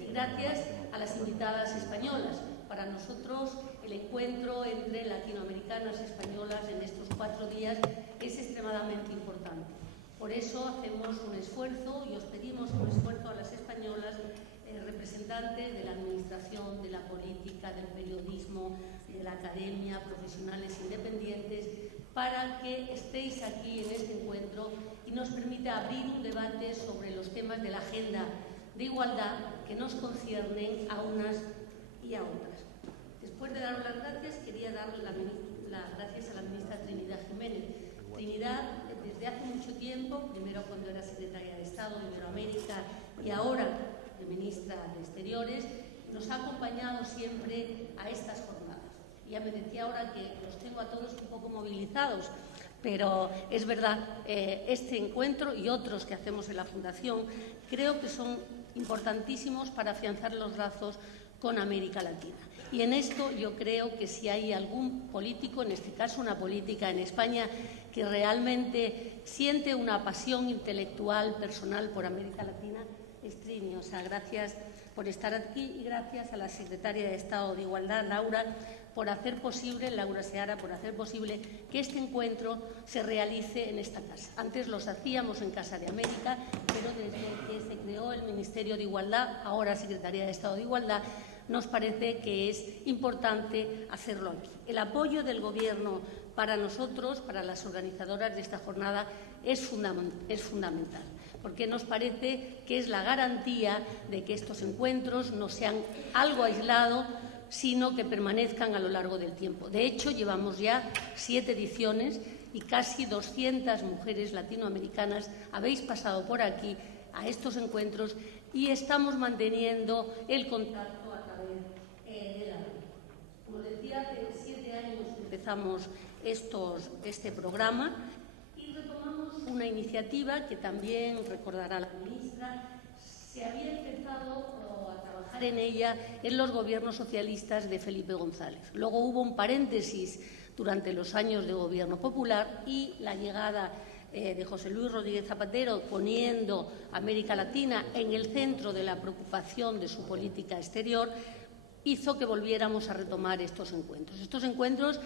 y gracias a las invitadas españolas. Para nosotros el encuentro entre latinoamericanas y españolas en estos 4 días es extremadamente importante. Por eso hacemos un esfuerzo y os pedimos un esfuerzo a las españolas, representantes de la administración, de la política, del periodismo, de la academia, profesionales independientes, para que estéis aquí en este encuentro y nos permita abrir un debate sobre los temas de la agenda de igualdad que nos conciernen a unas y a otras. Después de daros las gracias, quería dar las gracias a la ministra Trinidad Jiménez. Trinidad, desde hace mucho tiempo, primero cuando era secretaria de Estado de Iberoamérica y ahora de ministra de Exteriores, nos ha acompañado siempre a estas jornadas. Ya me decía ahora que los tengo a todos un poco movilizados, pero es verdad, este encuentro y otros que hacemos en la Fundación creo que son importantísimos para afianzar los lazos con América Latina. Y en esto yo creo que si hay algún político, en este caso una política en España, que realmente siente una pasión intelectual, personal por América Latina, es Trini. O sea, gracias por estar aquí y gracias a la secretaria de Estado de Igualdad, Laura, por hacer posible, Laura Seara, por hacer posible que este encuentro se realice en esta casa. Antes los hacíamos en Casa de América, pero desde que se creó el Ministerio de Igualdad, ahora Secretaría de Estado de Igualdad, nos parece que es importante hacerlo aquí. El apoyo del Gobierno para nosotros, para las organizadoras de esta jornada, es fundamental, porque nos parece que es la garantía de que estos encuentros no sean algo aislado, sino que permanezcan a lo largo del tiempo. De hecho, llevamos ya 7 ediciones y casi 200 mujeres latinoamericanas habéis pasado por aquí a estos encuentros y estamos manteniendo el contacto a través de la red. Como decía, hace 7 años empezamos este programa y retomamos una iniciativa que también recordará la ministra. Se había empezado a trabajar en ella en los gobiernos socialistas de Felipe González. Luego hubo un paréntesis durante los años de gobierno popular y la llegada de José Luis Rodríguez Zapatero, poniendo América Latina en el centro de la preocupación de su política exterior, hizo que volviéramos a retomar estos encuentros. Estos encuentros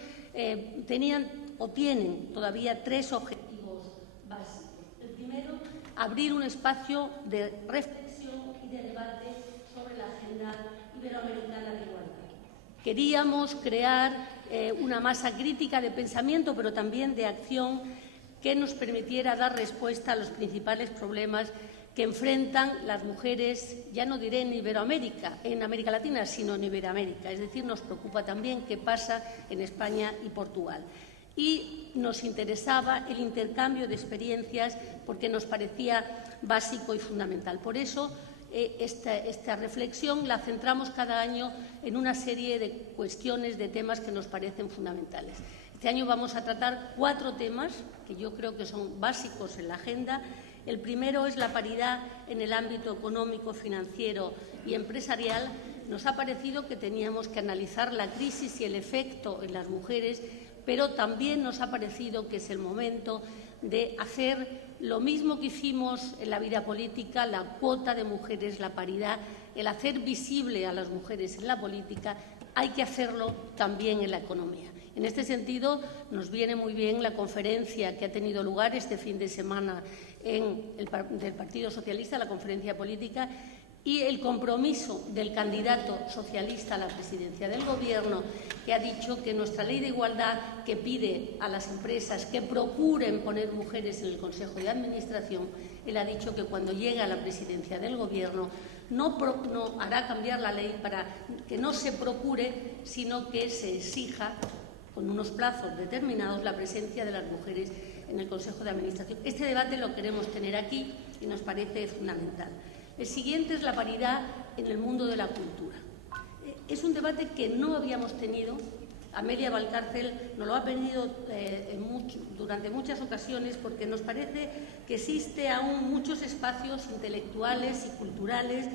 tenían o tienen todavía 3 objetivos básicos. El primero, abrir un espacio de reflexión y de debate sobre la agenda iberoamericana de igualdad. Queríamos crear una masa crítica de pensamiento, pero también de acción que nos permitiera dar respuesta a los principales problemas que enfrentan las mujeres, ya no diré en Iberoamérica, en América Latina, sino en Iberoamérica. Es decir, nos preocupa también qué pasa en España y Portugal. Y nos interesaba el intercambio de experiencias porque nos parecía básico y fundamental. Por eso, esta reflexión la centramos cada año en una serie de cuestiones, de temas que nos parecen fundamentales. Este año vamos a tratar 4 temas que yo creo que son básicos en la agenda. El primero es la paridad en el ámbito económico, financiero y empresarial. Nos ha parecido que teníamos que analizar la crisis y el efecto en las mujeres, pero también nos ha parecido que es el momento de hacer lo mismo que hicimos en la vida política, la cuota de mujeres, la paridad, el hacer visible a las mujeres en la política, hay que hacerlo también en la economía. En este sentido, nos viene muy bien la conferencia que ha tenido lugar este fin de semana del Partido Socialista, la conferencia política, y el compromiso del candidato socialista a la presidencia del Gobierno, que ha dicho que nuestra ley de igualdad, que pide a las empresas que procuren poner mujeres en el Consejo de Administración, él ha dicho que cuando llegue a la presidencia del Gobierno no hará cambiar la ley para que no se procure, sino que se exija con unos plazos determinados la presencia de las mujeres en el Consejo de Administración. Este debate lo queremos tener aquí y nos parece fundamental. El siguiente es la paridad en el mundo de la cultura. Es un debate que no habíamos tenido. Amelia Valcárcel nos lo ha pedido durante muchas ocasiones porque nos parece que existe aún muchos espacios intelectuales y culturales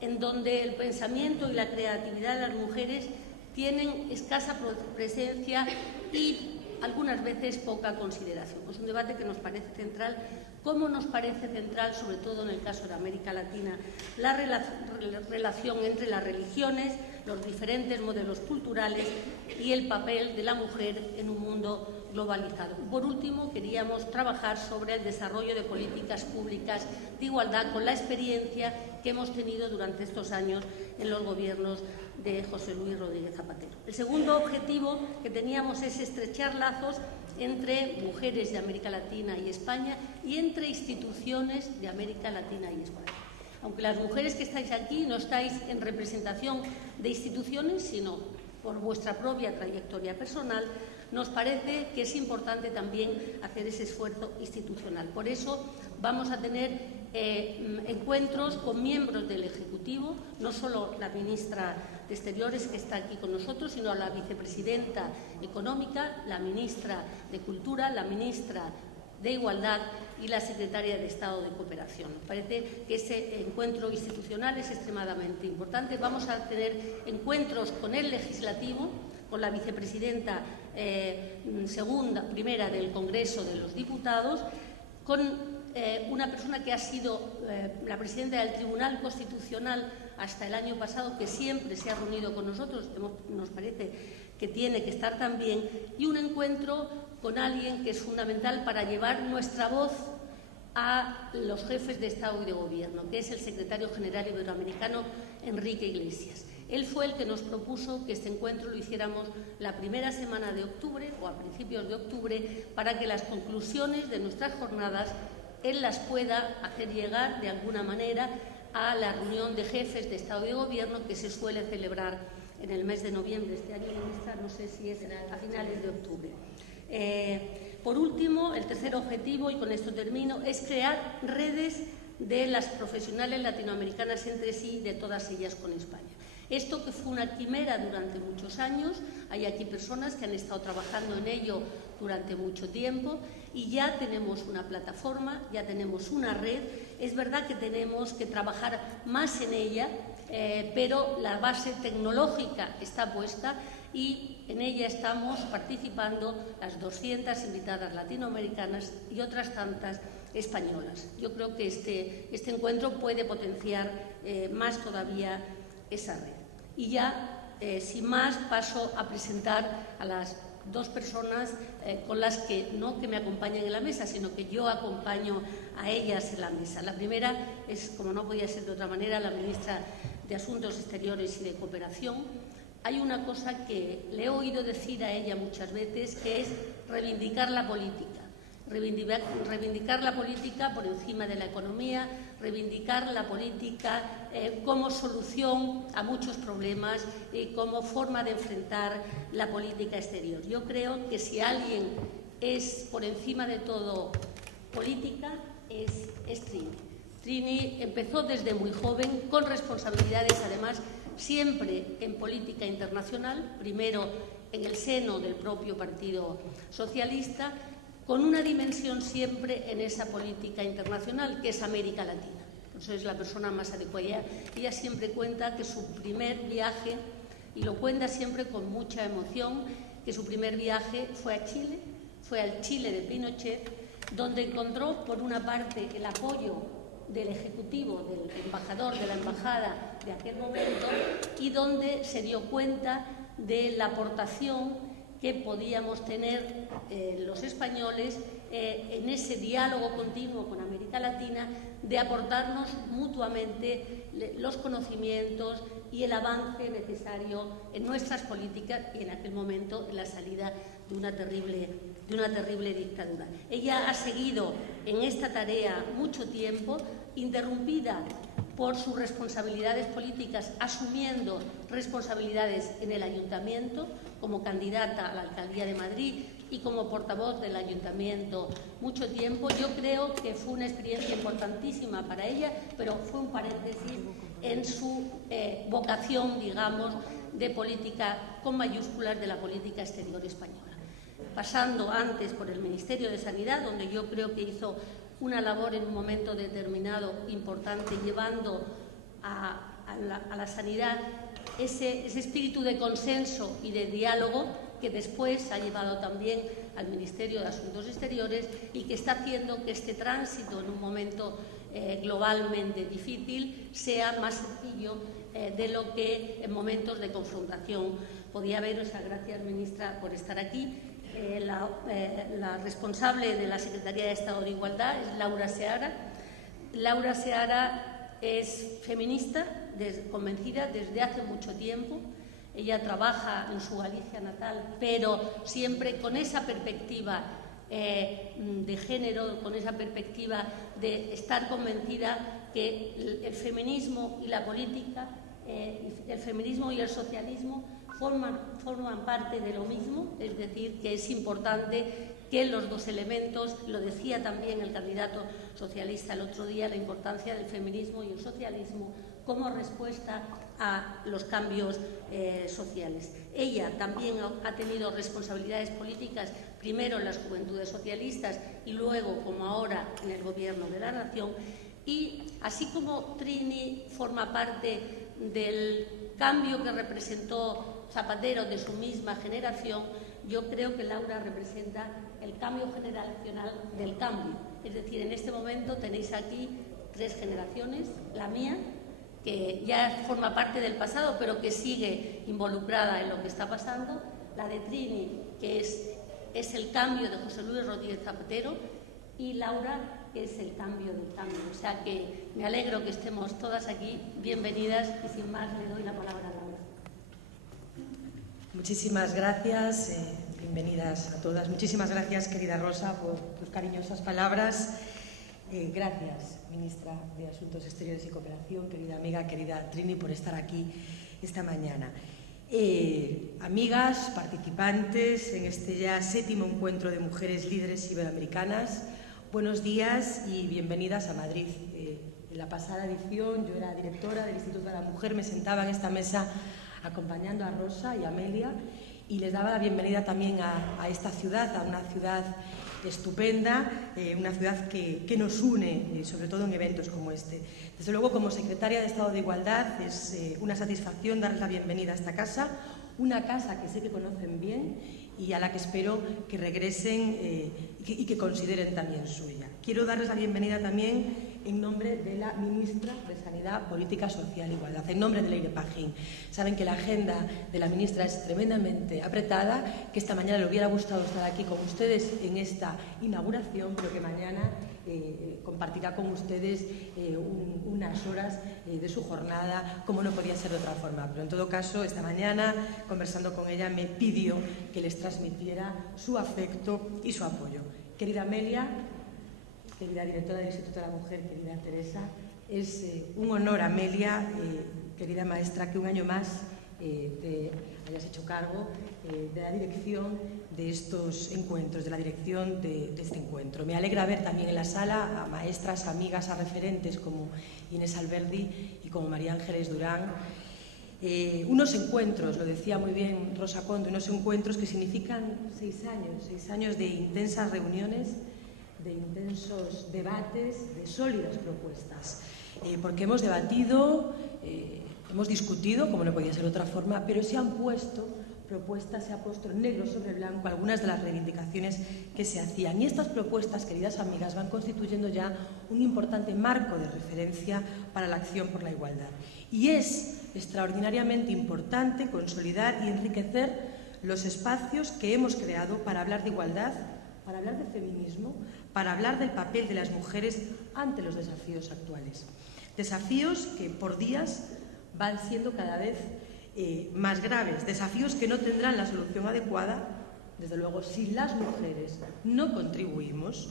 en donde el pensamiento y la creatividad de las mujeres tienen escasa presencia y algunas veces poca consideración. Es un debate que nos parece central, como nos parece central, sobre todo en el caso de América Latina, la relación entre las religiones, los diferentes modelos culturales y el papel de la mujer en un mundo globalizado. Por último, queríamos trabajar sobre el desarrollo de políticas públicas de igualdad con la experiencia que hemos tenido durante estos años en los gobiernos de José Luis Rodríguez Zapatero. El segundo objetivo que teníamos es estrechar lazos entre mujeres de América Latina y España y entre instituciones de América Latina y España. Aunque las mujeres que estáis aquí no estáis en representación de instituciones, sino por vuestra propia trayectoria personal, nos parece que es importante también hacer ese esfuerzo institucional. Por eso vamos a tener encuentros con miembros del Ejecutivo, no solo la ministra de Exteriores, que está aquí con nosotros, sino la vicepresidenta económica, la ministra de Cultura, la ministra de Igualdad y la secretaria de Estado de Cooperación. Me parece que ese encuentro institucional es extremadamente importante. Vamos a tener encuentros con el Legislativo, con la vicepresidenta primera del Congreso de los Diputados, con una persona que ha sido la presidenta del Tribunal Constitucional hasta el año pasado, que siempre se ha reunido con nosotros, nos parece que tiene que estar también, y un encuentro con alguien que es fundamental para llevar nuestra voz a los jefes de Estado y de Gobierno, que es el secretario general iberoamericano, Enrique Iglesias. Él fue el que nos propuso que este encuentro lo hiciéramos la primera semana de octubre o a principios de octubre, para que las conclusiones de nuestras jornadas él las pueda hacer llegar de alguna manera a la reunión de jefes de Estado y de Gobierno que se suele celebrar en el mes de noviembre. Este año, ministra, no sé si es a finales de octubre. Por último, el tercer objetivo, y con esto termino, es crear redes de las profesionales latinoamericanas entre sí, de todas ellas con España. Esto, que fue una quimera durante muchos años, hay aquí personas que han estado trabajando en ello durante mucho tiempo y ya tenemos una plataforma, ya tenemos una red. Es verdad que tenemos que trabajar más en ella, pero la base tecnológica está puesta y en ella estamos participando las 200 invitadas latinoamericanas y otras tantas españolas. Yo creo que este encuentro puede potenciar más todavía esa red. Y ya, sin más, paso a presentar a las dos personas con las que no que me acompañan en la mesa, sino que yo acompaño a ellas en la mesa. La primera es, como no podía ser de otra manera, la ministra de Asuntos Exteriores y de Cooperación. Hay una cosa que le he oído decir a ella muchas veces, que es reivindicar la política. Reivindicar la política por encima de la economía, reivindicar la política como solución a muchos problemas y como forma de enfrentar la política exterior. Yo creo que si alguien es por encima de todo política, es Trini. Trini empezó desde muy joven, con responsabilidades además siempre en política internacional, primero en el seno del propio Partido Socialista, con una dimensión siempre en esa política internacional, que es América Latina. Por eso es la persona más adecuada. Ella siempre cuenta que su primer viaje, y lo cuenta siempre con mucha emoción, que su primer viaje fue a Chile, fue al Chile de Pinochet, donde encontró, por una parte, el apoyo del Ejecutivo, del embajador de la embajada de aquel momento, y donde se dio cuenta de la aportación que podíamos tener los españoles en ese diálogo continuo con América Latina, de aportarnos mutuamente los conocimientos y el avance necesario en nuestras políticas y en aquel momento en la salida de una terrible dictadura. Ella ha seguido en esta tarea mucho tiempo, interrumpida por sus responsabilidades políticas, asumiendo responsabilidades en el Ayuntamiento, como candidata a la Alcaldía de Madrid y como portavoz del Ayuntamiento mucho tiempo. Yo creo que fue una experiencia importantísima para ella, pero fue un paréntesis en su vocación, digamos, de política con mayúsculas de la política exterior española. Pasando antes por el Ministerio de Sanidad, donde yo creo que hizo una labor en un momento determinado importante, llevando a la sanidad ese espíritu de consenso y de diálogo que después ha llevado también al Ministerio de Asuntos Exteriores y que está haciendo que este tránsito en un momento globalmente difícil sea más sencillo de lo que en momentos de confrontación podía haber. O sea, gracias, ministra, por estar aquí. La responsable de la Secretaría de Estado de Igualdad es Laura Seara. Laura Seara es feminista, convencida desde hace mucho tiempo. Ella trabaja en su Galicia natal, pero siempre con esa perspectiva de género, con esa perspectiva de estar convencida que el feminismo y la política, el feminismo y el socialismo forman parte de lo mismo, es decir, que es importante que los dos elementos, lo decía también el candidato socialista el otro día, la importancia del feminismo y el socialismo como respuesta a los cambios sociales. Ella también ha tenido responsabilidades políticas, primero en las Juventudes Socialistas y luego, como ahora, en el Gobierno de la Nación. Y así como Trini forma parte del cambio que representó Zapatero de su misma generación, yo creo que Laura representa el cambio generacional del cambio. Es decir, en este momento tenéis aquí 3 generaciones, la mía, que ya forma parte del pasado, pero que sigue involucrada en lo que está pasando, la de Trini, que es el cambio de José Luis Rodríguez Zapatero, y Laura, que es el cambio del cambio. O sea que me alegro que estemos todas aquí. Bienvenidas y sin más le doy la palabra a Laura. Muchísimas gracias, bienvenidas a todas. Muchísimas gracias, querida Rosa, por tus cariñosas palabras. Gracias, ministra de Asuntos Exteriores y Cooperación, querida amiga, querida Trini, por estar aquí esta mañana. Amigas, participantes en este ya 7º encuentro de mujeres líderes iberoamericanas, buenos días y bienvenidas a Madrid. En la pasada edición yo era directora del Instituto de la Mujer, me sentaba en esta mesa acompañando a Rosa y a Amelia y les daba la bienvenida también a esta ciudad, a una ciudad estupenda, una ciudad que nos une, sobre todo en eventos como este. Desde luego, como secretaria de Estado de Igualdad, es una satisfacción darles la bienvenida a esta casa, una casa que sé que conocen bien y a la que espero que regresen y que consideren también suya. Quiero darles la bienvenida también en nombre de la ministra de Sanidad, Política Social e Igualdad, en nombre de Leire Pajín. Saben que la agenda de la ministra es tremendamente apretada, que esta mañana le hubiera gustado estar aquí con ustedes en esta inauguración, pero que mañana compartirá con ustedes unas horas de su jornada, como no podía ser de otra forma. Pero en todo caso, esta mañana, conversando con ella, me pidió que les transmitiera su afecto y su apoyo. Querida Amelia, querida directora del Instituto de la Mujer, querida Teresa, es un honor, Amelia, querida maestra, que un año más te hayas hecho cargo de la dirección de estos encuentros, de la dirección de este encuentro. Me alegra ver también en la sala a maestras, amigas, a referentes como Inés Alberdi y como María Ángeles Durán. Unos encuentros, lo decía muy bien Rosa Conde, unos encuentros que significan 6 años de intensas reuniones, de intensos debates, de sólidas propuestas, porque hemos debatido, hemos discutido, como no podía ser de otra forma, pero se han puesto propuestas, se ha puesto negro sobre blanco algunas de las reivindicaciones que se hacían. Y estas propuestas, queridas amigas, van constituyendo ya un importante marco de referencia para la acción por la igualdad. Y es extraordinariamente importante consolidar y enriquecer los espacios que hemos creado para hablar de igualdad, para hablar de feminismo, para hablar del papel de las mujeres ante los desafíos actuales. Desafíos que por días van siendo cada vez más graves, desafíos que no tendrán la solución adecuada, desde luego, si las mujeres no contribuimos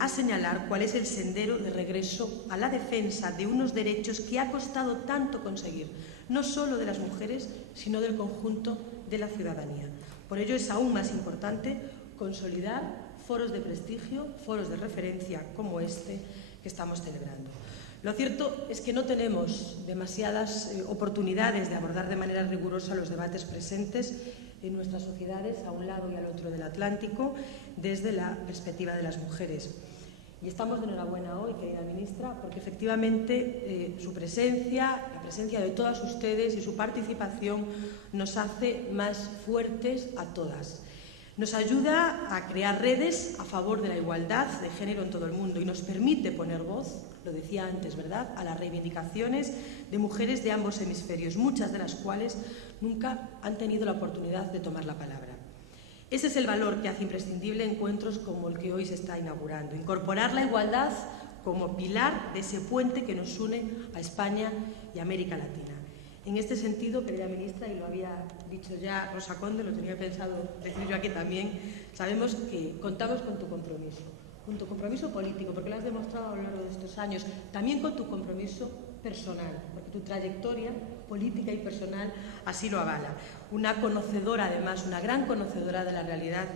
a señalar cuál es el sendero de regreso a la defensa de unos derechos que ha costado tanto conseguir, no solo de las mujeres, sino del conjunto de la ciudadanía. Por ello es aún más importante consolidar foros de prestigio, foros de referencia como este que estamos celebrando. Lo cierto es que no tenemos demasiadas oportunidades de abordar de manera rigurosa los debates presentes en nuestras sociedades, a un lado y al otro del Atlántico, desde la perspectiva de las mujeres. Y estamos de enhorabuena hoy, querida ministra, porque efectivamente su presencia, la presencia de todas ustedes y su participación nos hace más fuertes a todas. Nos ayuda a crear redes a favor de la igualdad de género en todo el mundo y nos permite poner voz, lo decía antes, ¿verdad?, a las reivindicaciones de mujeres de ambos hemisferios, muchas de las cuales nunca han tenido la oportunidad de tomar la palabra. Ese es el valor que hace imprescindible encuentros como el que hoy se está inaugurando, incorporar la igualdad como pilar de ese puente que nos une a España y a América Latina. En este sentido, querida ministra, y lo había dicho ya Rosa Conde, lo tenía pensado decir yo aquí también, sabemos que contamos con tu compromiso político, porque lo has demostrado a lo largo de estos años, también con tu compromiso personal, porque tu trayectoria política y personal así lo avala. Una conocedora, además, una gran conocedora de la realidad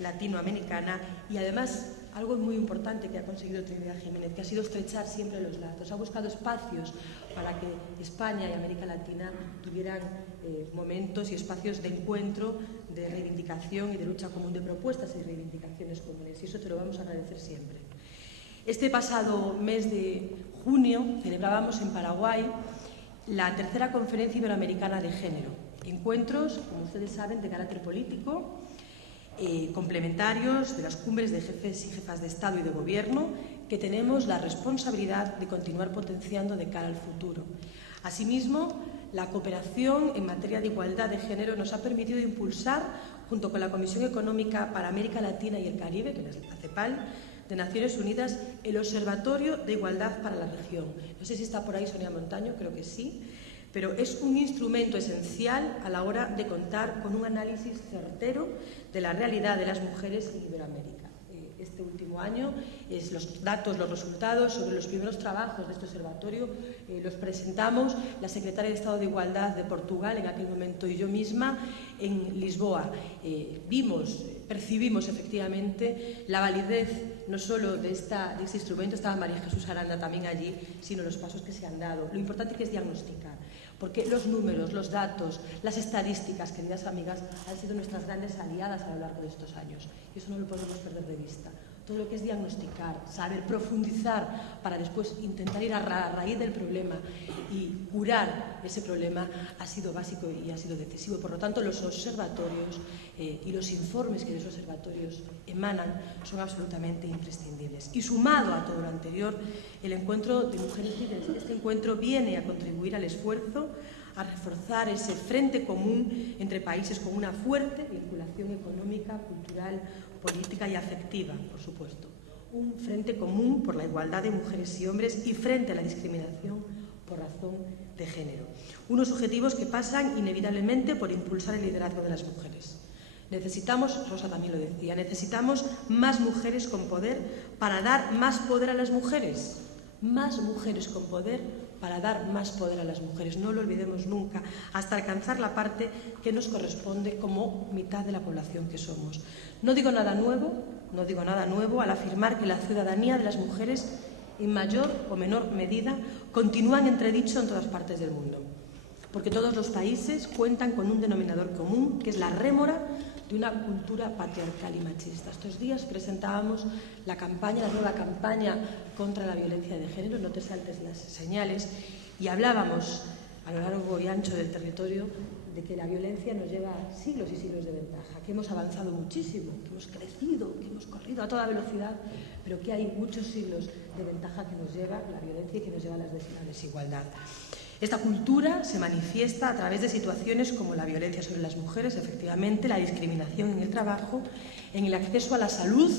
latinoamericana y, además, algo muy importante que ha conseguido Trinidad Jiménez, que ha sido estrechar siempre los lazos. Ha buscado espacios para que España y América Latina tuvieran momentos y espacios de encuentro, de reivindicación y de lucha común, de propuestas y reivindicaciones comunes. Y eso te lo vamos a agradecer siempre. Este pasado mes de junio celebrábamos en Paraguay la tercera Conferencia Iberoamericana de Género. Encuentros, como ustedes saben, de carácter político, complementarios de las cumbres de jefes y jefas de Estado y de Gobierno que tenemos la responsabilidad de continuar potenciando de cara al futuro. Asimismo, la cooperación en materia de igualdad de género nos ha permitido impulsar, junto con la Comisión Económica para América Latina y el Caribe, que es la CEPAL, de Naciones Unidas, el Observatorio de Igualdad para la región. No sé si está por ahí Sonia Montaño, creo que sí, pero es un instrumento esencial a la hora de contar con un análisis certero de la realidad de las mujeres en Iberoamérica. Este último año, los datos, los resultados sobre los primeros trabajos de este observatorio los presentamos la secretaria de Estado de Igualdad de Portugal en aquel momento y yo misma en Lisboa. Percibimos efectivamente la validez no solo de este instrumento, estaba María Jesús Aranda también allí, sino los pasos que se han dado. Lo importante que es diagnosticar, porque los números, los datos, las estadísticas, queridas amigas, han sido nuestras grandes aliadas a lo largo de estos años. Y eso no lo podemos perder de vista. Todo lo que es diagnosticar, saber profundizar para después intentar ir a la raíz del problema y curar ese problema ha sido básico y ha sido decisivo. Por lo tanto, los observatorios y los informes que de esos observatorios emanan son absolutamente imprescindibles. Y sumado a todo lo anterior, el encuentro de mujeres líderes, este encuentro viene a contribuir al esfuerzo a reforzar ese frente común entre países con una fuerte vinculación económica, cultural, política y afectiva, por supuesto. Un frente común por la igualdad de mujeres y hombres y frente a la discriminación por razón de género. Unos objetivos que pasan inevitablemente por impulsar el liderazgo de las mujeres. Necesitamos, Rosa también lo decía, necesitamos más mujeres con poder para dar más poder a las mujeres. Más mujeres con poder para dar más poder a las mujeres. No lo olvidemos nunca, hasta alcanzar la parte que nos corresponde como mitad de la población que somos. No digo nada nuevo al afirmar que la ciudadanía de las mujeres, en mayor o menor medida, continúa en entredicho en todas partes del mundo. Porque todos los países cuentan con un denominador común, que es la rémora de una cultura patriarcal y machista. Estos días presentábamos la nueva campaña contra la violencia de género, no te saltes las señales, y hablábamos a lo largo y ancho del territorio de que la violencia nos lleva siglos y siglos de ventaja, que hemos avanzado muchísimo, que hemos crecido, que hemos corrido a toda velocidad, pero que hay muchos siglos de ventaja que nos lleva la violencia y que nos lleva a la desigualdad. Esta cultura se manifiesta a través de situaciones como la violencia sobre las mujeres, efectivamente, la discriminación en el trabajo, en el acceso a la salud,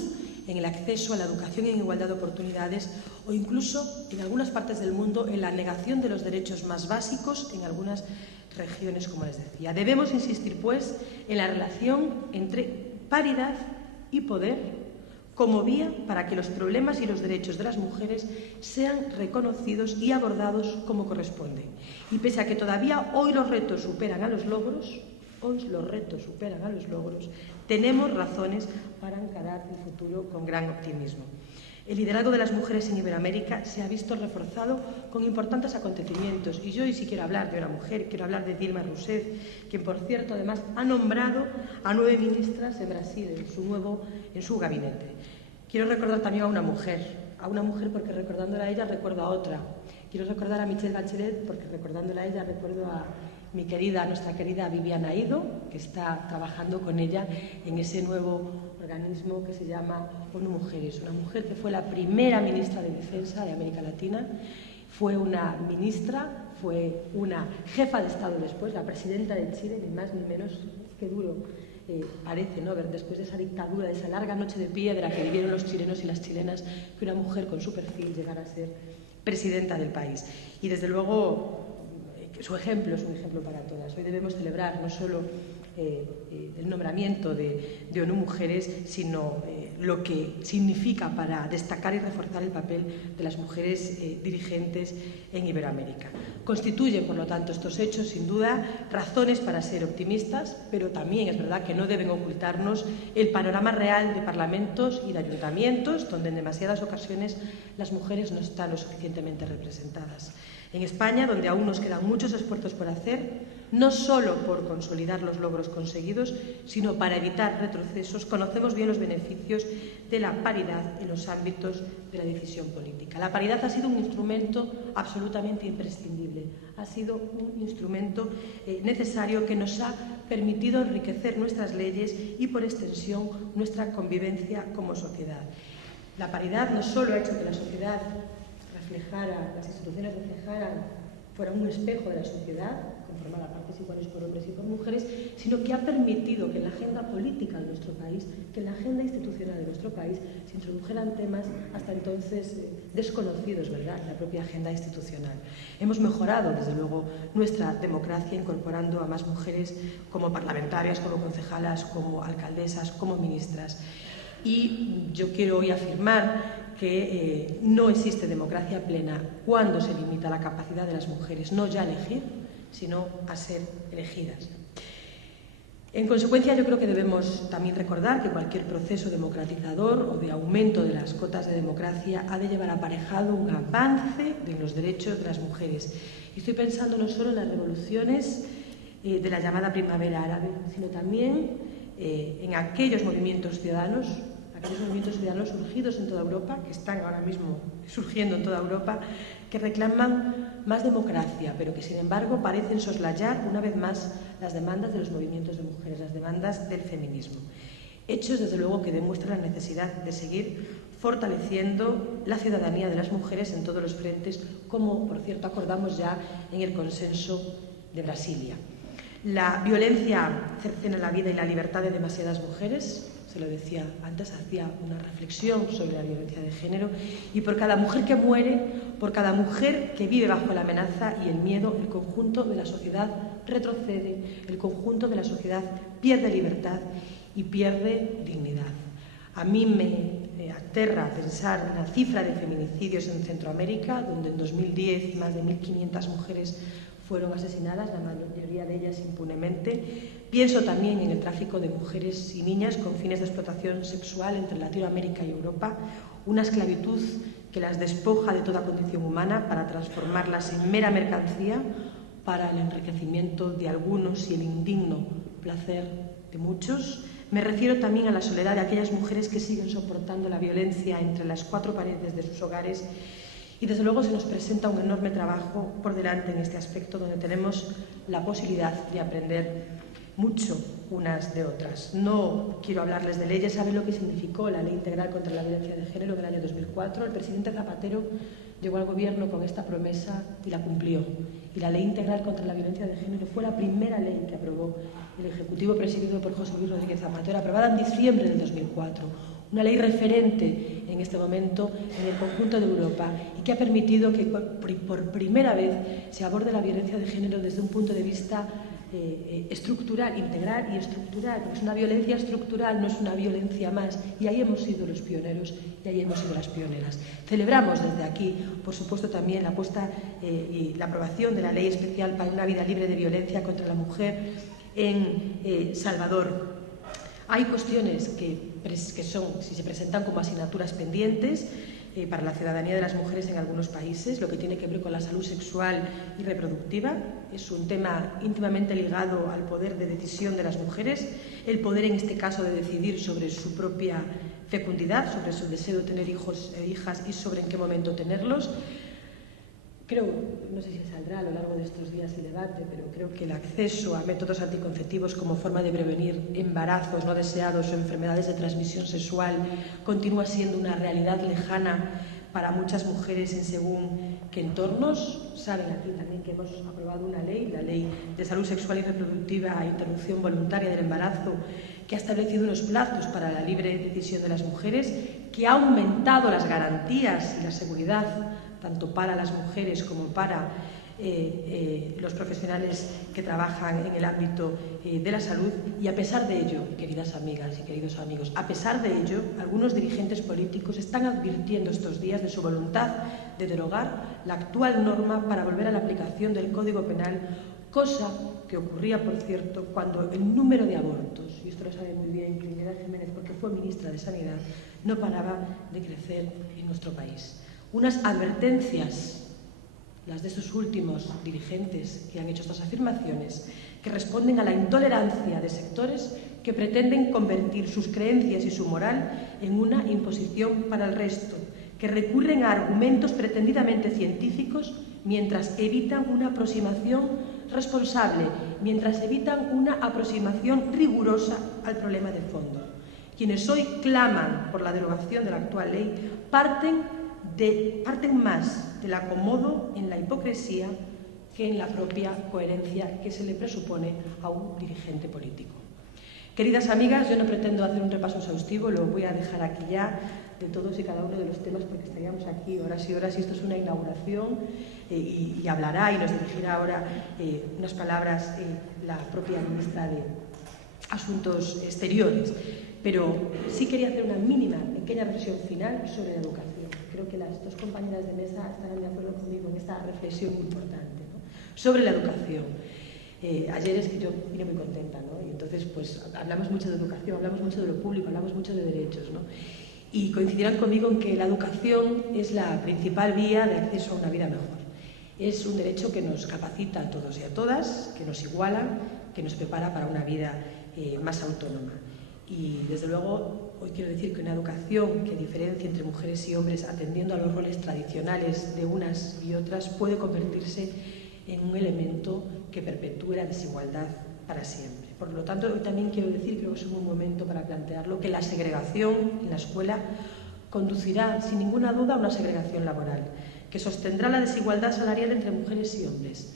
en el acceso a la educación en igualdad de oportunidades o incluso, en algunas partes del mundo, en la negación de los derechos más básicos en algunas regiones, como les decía. Debemos insistir, pues, en la relación entre paridad y poder como vía para que los problemas y los derechos de las mujeres sean reconocidos y abordados como corresponde. Y pese a que todavía hoy los retos superan a los logros, tenemos razones para encarar el futuro con gran optimismo. El liderazgo de las mujeres en Iberoamérica se ha visto reforzado con importantes acontecimientos. Y yo hoy sí quiero hablar de una mujer, quiero hablar de Dilma Rousseff, quien, por cierto, además ha nombrado a 9 ministras en Brasil en su gabinete. Quiero recordar también a una mujer porque recordándola a ella recuerdo a otra. Quiero recordar a Michelle Bachelet porque recordándola a ella recuerdo a nuestra querida Viviana Ido, que está trabajando con ella en ese nuevo organismo que se llama ONU Mujeres. Una mujer que fue la primera ministra de Defensa de América Latina, fue una ministra, fue una jefa de Estado después, la presidenta de Chile, ni más ni menos. Qué duro parece, ¿no?, ver después de esa dictadura, de esa larga noche de piedra que vivieron los chilenos y las chilenas, que una mujer con su perfil llegara a ser presidenta del país. Y desde luego su ejemplo es un ejemplo para todas. Hoy debemos celebrar no solo el nombramiento de ONU Mujeres, sino lo que significa para destacar y reforzar el papel de las mujeres dirigentes en Iberoamérica. Constituyen, por lo tanto, estos hechos, sin duda, razones para ser optimistas, pero también es verdad que no deben ocultarnos el panorama real de parlamentos y de ayuntamientos, donde en demasiadas ocasiones las mujeres no están lo suficientemente representadas. En España, donde aún nos quedan muchos esfuerzos por hacer, no solo por consolidar los logros conseguidos, sino para evitar retrocesos, conocemos bien los beneficios de la paridad en los ámbitos de la decisión política. La paridad ha sido un instrumento absolutamente imprescindible, ha sido un instrumento necesario que nos ha permitido enriquecer nuestras leyes y, por extensión, nuestra convivencia como sociedad. La paridad no solo ha hecho que la sociedad las instituciones fueran un espejo de la sociedad, conformada a partes iguales por hombres y por mujeres, sino que ha permitido que en la agenda política de nuestro país, que en la agenda institucional de nuestro país, se introdujeran temas hasta entonces desconocidos, ¿verdad?, en la propia agenda institucional. Hemos mejorado, desde luego, nuestra democracia incorporando a más mujeres como parlamentarias, como concejalas, como alcaldesas, como ministras. Y yo quiero hoy afirmar que no existe democracia plena cuando se limita la capacidad de las mujeres, no ya a elegir, sino a ser elegidas. En consecuencia, yo creo que debemos también recordar que cualquier proceso democratizador o de aumento de las cotas de democracia ha de llevar aparejado un avance de los derechos de las mujeres. Y estoy pensando no solo en las revoluciones de la llamada primavera árabe, sino también en aquellos movimientos ciudadanos surgidos en toda Europa, que están ahora mismo surgiendo en toda Europa, que reclaman más democracia, pero que sin embargo parecen soslayar una vez más las demandas de los movimientos de mujeres, las demandas del feminismo. Hechos, desde luego, que demuestran la necesidad de seguir fortaleciendo la ciudadanía de las mujeres en todos los frentes, como, por cierto, acordamos ya en el consenso de Brasilia. La violencia cercena la vida y la libertad de demasiadas mujeres. Se lo decía antes, hacía una reflexión sobre la violencia de género, y por cada mujer que muere, por cada mujer que vive bajo la amenaza y el miedo, el conjunto de la sociedad retrocede, el conjunto de la sociedad pierde libertad y pierde dignidad. A mí me aterra pensar en la cifra de feminicidios en Centroamérica, donde en 2010 más de 1.500 mujeres fueron asesinadas, la mayoría de ellas impunemente. Pienso también en el tráfico de mujeres y niñas con fines de explotación sexual entre Latinoamérica y Europa, una esclavitud que las despoja de toda condición humana para transformarlas en mera mercancía para el enriquecimiento de algunos y el indigno placer de muchos. Me refiero también a la soledad de aquellas mujeres que siguen soportando la violencia entre las cuatro paredes de sus hogares. Y desde luego se nos presenta un enorme trabajo por delante en este aspecto, donde tenemos la posibilidad de aprender mucho unas de otras. No quiero hablarles de leyes, saben lo que significó la Ley Integral contra la Violencia de Género del año 2004. El presidente Zapatero llegó al gobierno con esta promesa y la cumplió. Y la Ley Integral contra la Violencia de Género fue la primera ley que aprobó el Ejecutivo presidido por José Luis Rodríguez Zapatero, aprobada en diciembre del 2004. Una ley referente en este momento en el conjunto de Europa y que ha permitido que por primera vez se aborde la violencia de género desde un punto de vista estructural, integral y estructural, porque es una violencia estructural, no es una violencia más, y ahí hemos sido los pioneros y ahí hemos sido las pioneras. Celebramos desde aquí, por supuesto, también la puesta y la aprobación de la Ley Especial para una Vida Libre de Violencia contra la Mujer en Salvador. Hay cuestiones que se presentan como asignaturas pendientes para la ciudadanía de las mujeres en algunos países, lo que tiene que ver con la salud sexual y reproductiva. Es un tema íntimamente ligado al poder de decisión de las mujeres, el poder en este caso de decidir sobre su propia fecundidad, sobre su deseo de tener hijos e hijas y sobre en qué momento tenerlos. Creo, no sé si saldrá a lo largo de estos días el debate, pero creo que el acceso a métodos anticonceptivos como forma de prevenir embarazos no deseados o enfermedades de transmisión sexual continúa siendo una realidad lejana para muchas mujeres en según qué entornos. Saben aquí también que hemos aprobado una ley, la Ley de Salud Sexual y Reproductiva e Interrupción Voluntaria del Embarazo, que ha establecido unos plazos para la libre decisión de las mujeres, que ha aumentado las garantías y la seguridad tanto para las mujeres como para los profesionales que trabajan en el ámbito de la salud. Y a pesar de ello, queridas amigas y queridos amigos, a pesar de ello, algunos dirigentes políticos están advirtiendo estos días de su voluntad de derogar la actual norma para volver a la aplicación del Código Penal, cosa que ocurría, por cierto, cuando el número de abortos, y esto lo sabe muy bien Trinidad Jiménez porque fue ministra de Sanidad, no paraba de crecer en nuestro país. Unas advertencias, las de estos últimos dirigentes que han hecho estas afirmaciones, que responden a la intolerancia de sectores que pretenden convertir sus creencias y su moral en una imposición para el resto, que recurren a argumentos pretendidamente científicos mientras evitan una aproximación responsable, mientras evitan una aproximación rigurosa al problema de fondo. Quienes hoy claman por la derogación de la actual ley parten más del acomodo en la hipocresía que en la propia coherencia que se le presupone a un dirigente político. Queridas amigas, yo no pretendo hacer un repaso exhaustivo, lo voy a dejar aquí ya de todos y cada uno de los temas porque estaríamos aquí horas y horas y esto es una inauguración y hablará y nos dirigirá ahora unas palabras la propia ministra de Asuntos Exteriores. Pero sí quería hacer una pequeña reflexión final sobre la educación. Creo que las dos compañeras de mesa estarán de acuerdo conmigo en esta reflexión importante, ¿no? Sobre la educación. Ayer es que yo vine muy contenta, ¿no? Y entonces pues hablamos mucho de educación, hablamos mucho de lo público, hablamos mucho de derechos, ¿no? Y coincidirán conmigo en que la educación es la principal vía de acceso a una vida mejor. Es un derecho que nos capacita a todos y a todas, que nos iguala, que nos prepara para una vida más autónoma. Y desde luego hoy quiero decir que una educación que diferencie entre mujeres y hombres atendiendo a los roles tradicionales de unas y otras puede convertirse en un elemento que perpetúe la desigualdad para siempre. Por lo tanto, hoy también quiero decir, creo que es un buen momento para plantearlo, que la segregación en la escuela conducirá sin ninguna duda a una segregación laboral, que sostendrá la desigualdad salarial entre mujeres y hombres.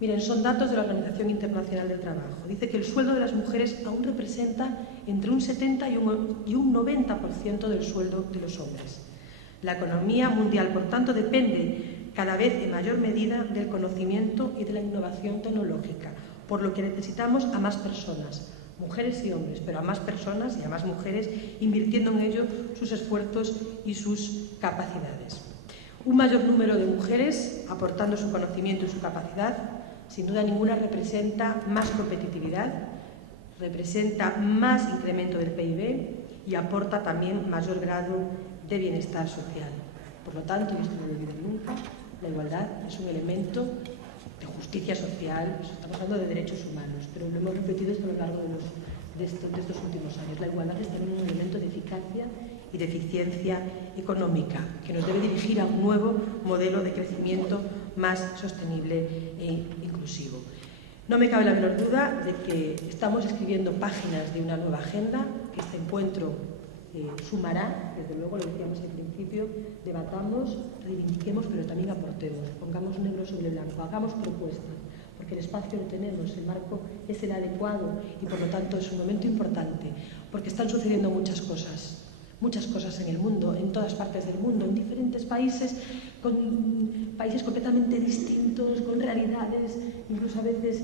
Miren, son datos de la Organización Internacional del Trabajo. Dice que el sueldo de las mujeres aún representa entre un 70 y un 90% del sueldo de los hombres. La economía mundial, por tanto, depende cada vez en mayor medida del conocimiento y de la innovación tecnológica, por lo que necesitamos a más personas, mujeres y hombres, pero a más personas y a más mujeres invirtiendo en ello sus esfuerzos y sus capacidades. Un mayor número de mujeres aportando su conocimiento y su capacidad sin duda ninguna representa más competitividad, representa más incremento del PIB y aporta también mayor grado de bienestar social. Por lo tanto, y esto no lo olviden nunca, la igualdad es un elemento de justicia social, estamos hablando de derechos humanos, pero lo hemos repetido esto a lo largo de estos últimos años. La igualdad es también un elemento de eficacia y de eficiencia económica que nos debe dirigir a un nuevo modelo de crecimiento más sostenible e inclusivo. No me cabe la menor duda de que estamos escribiendo páginas de una nueva agenda, que este encuentro sumará, desde luego lo decíamos al principio, debatamos, reivindiquemos, pero también aportemos, pongamos negro sobre blanco, hagamos propuestas, porque el espacio lo tenemos, el marco es el adecuado y por lo tanto es un momento importante, porque están sucediendo muchas cosas en el mundo, en todas partes del mundo, en diferentes países, con países completamente distintos, con realidades incluso a veces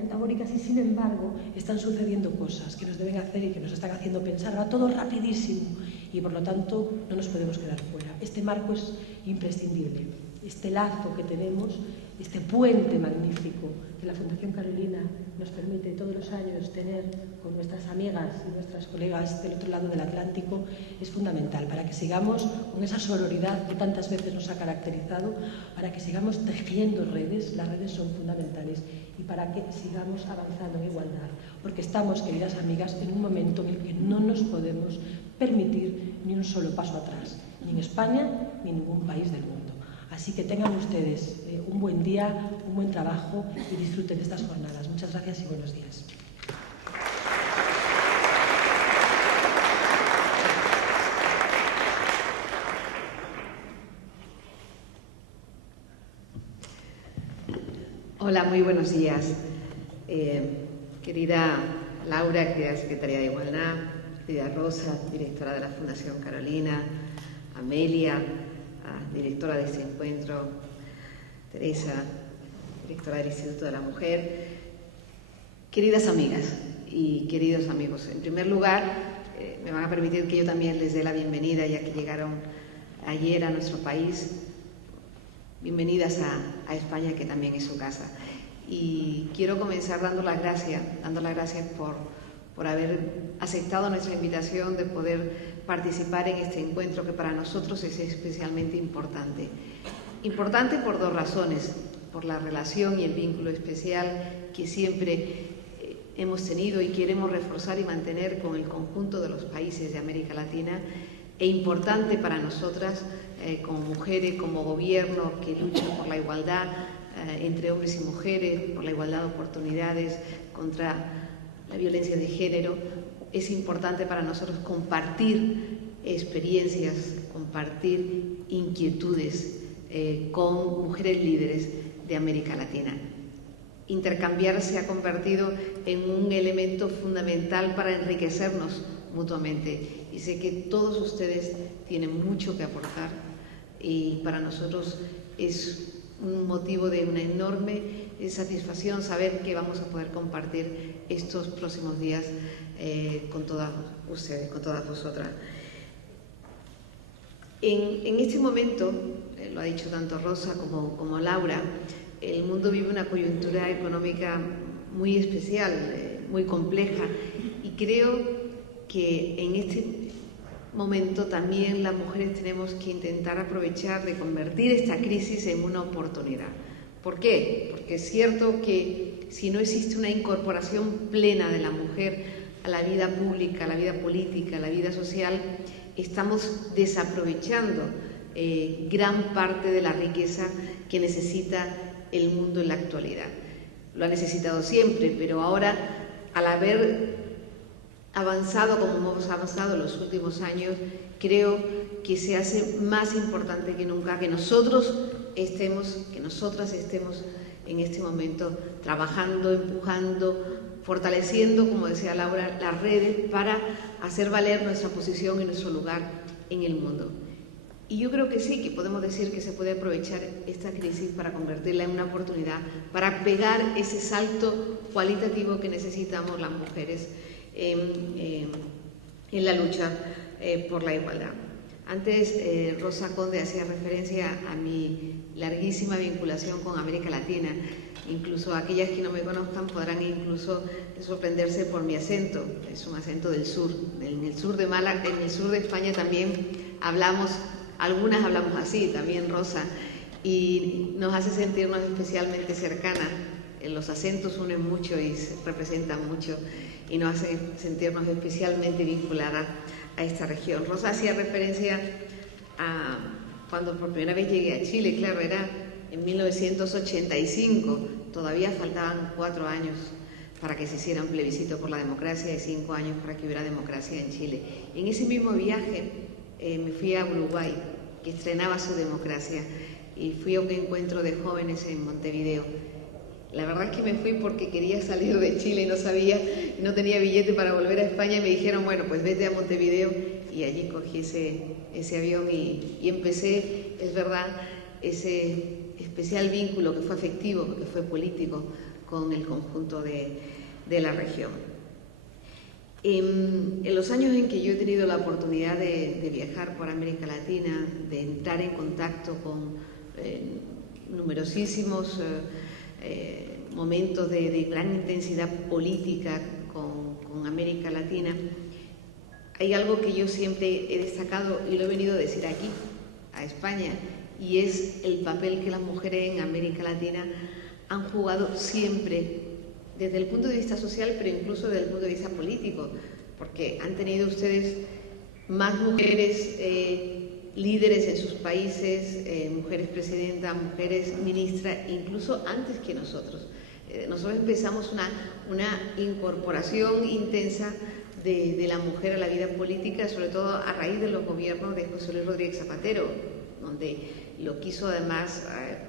antagónicas y sin embargo están sucediendo cosas que nos deben hacer y que nos están haciendo pensar, va todo rapidísimo y por lo tanto no nos podemos quedar fuera. Este marco es imprescindible, este lazo que tenemos, este puente magnífico que la Fundación Carolina nos permite todos los años tener con nuestras amigas y nuestras colegas del otro lado del Atlántico es fundamental para que sigamos con esa sororidad que tantas veces nos ha caracterizado, para que sigamos tejiendo redes, las redes son fundamentales, y para que sigamos avanzando en igualdad, porque estamos, queridas amigas, en un momento en el que no nos podemos permitir ni un solo paso atrás, ni en España ni en ningún país del mundo. Así que tengan ustedes un buen día, un buen trabajo y disfruten de estas jornadas. Muchas gracias y buenos días. Hola, muy buenos días. Querida Laura, querida Secretaria de Igualdad, querida Rosa, directora de la Fundación Carolina, Amelia, directora de este encuentro, Teresa, directora del Instituto de la Mujer, queridas amigas y queridos amigos. En primer lugar, me van a permitir que yo también les dé la bienvenida, ya que llegaron ayer a nuestro país. Bienvenidas a España, que también es su casa. Y quiero comenzar dando las gracias por haber aceptado nuestra invitación de poder participar en este encuentro que para nosotros es especialmente importante. Importante por dos razones: por la relación y el vínculo especial que siempre hemos tenido y queremos reforzar y mantener con el conjunto de los países de América Latina, e importante para nosotras como mujeres, como gobierno que lucha por la igualdad entre hombres y mujeres, por la igualdad de oportunidades, contra la violencia de género. Es importante para nosotros compartir experiencias, compartir inquietudes con mujeres líderes de América Latina. Intercambiar se ha convertido en un elemento fundamental para enriquecernos mutuamente, y sé que todos ustedes tienen mucho que aportar, y para nosotros es un motivo de una enorme satisfacción saber que vamos a poder compartir estos próximos días con todas ustedes, con todas vosotras. En este momento, lo ha dicho tanto Rosa como Laura, el mundo vive una coyuntura económica muy especial, muy compleja, y creo que en este momento también las mujeres tenemos que intentar aprovechar de convertir esta crisis en una oportunidad. ¿Por qué? Porque es cierto que si no existe una incorporación plena de la mujer a la vida pública, a la vida política, a la vida social, estamos desaprovechando gran parte de la riqueza que necesita el mundo en la actualidad. Lo ha necesitado siempre, pero ahora, al haber avanzado como hemos avanzado en los últimos años, creo que se hace más importante que nunca que nosotras estemos en este momento trabajando, empujando, fortaleciendo, como decía Laura, las redes para hacer valer nuestra posición y nuestro lugar en el mundo. Y yo creo que sí, que podemos decir que se puede aprovechar esta crisis para convertirla en una oportunidad, para pegar ese salto cualitativo que necesitamos las mujeres en la lucha por la igualdad. Antes Rosa Conde hacía referencia a mi larguísima vinculación con América Latina. Incluso aquellas que no me conozcan podrán incluso sorprenderse por mi acento. Es un acento del sur. En el sur de Málaga, en el sur de España también algunas hablamos así, también Rosa, y nos hace sentirnos especialmente cercanas. Los acentos unen mucho y representan mucho, y nos hace sentirnos especialmente vinculadas a esta región. Rosa hacía referencia a cuando por primera vez llegué a Chile. Claro, era en 1985, todavía faltaban 4 años para que se hiciera un plebiscito por la democracia y 5 años para que hubiera democracia en Chile. En ese mismo viaje me fui a Uruguay, que estrenaba su democracia, y fui a un encuentro de jóvenes en Montevideo. La verdad es que me fui porque quería salir de Chile y no tenía billete para volver a España, y me dijeron, bueno, pues vete a Montevideo, y allí cogí ese avión y empecé, es verdad, ese especial vínculo que fue afectivo, que fue político, con el conjunto de la región. En los años en que yo he tenido la oportunidad de viajar por América Latina, de entrar en contacto con numerosísimos momentos de gran intensidad política con América Latina, hay algo que yo siempre he destacado y lo he venido a decir aquí, a España, y es el papel que las mujeres en América Latina han jugado siempre, desde el punto de vista social, pero incluso desde el punto de vista político, porque han tenido ustedes más mujeres líderes en sus países, mujeres presidentas, mujeres ministras, incluso antes que nosotros. Nosotros empezamos una incorporación intensa de la mujer a la vida política, sobre todo a raíz de los gobiernos de José Luis Rodríguez Zapatero, donde lo quiso además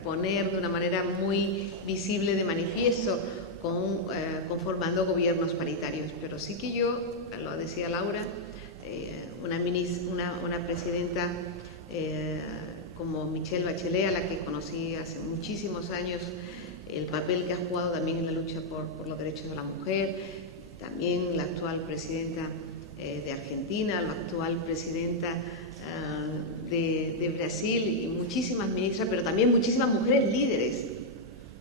poner de una manera muy visible de manifiesto, conformando gobiernos paritarios. Pero sí que yo, lo decía Laura, una presidenta como Michelle Bachelet, a la que conocí hace muchísimos años, el papel que ha jugado también en la lucha por los derechos de la mujer, también la actual presidenta de Argentina, la actual presidenta de Brasil, y muchísimas ministras, pero también muchísimas mujeres líderes,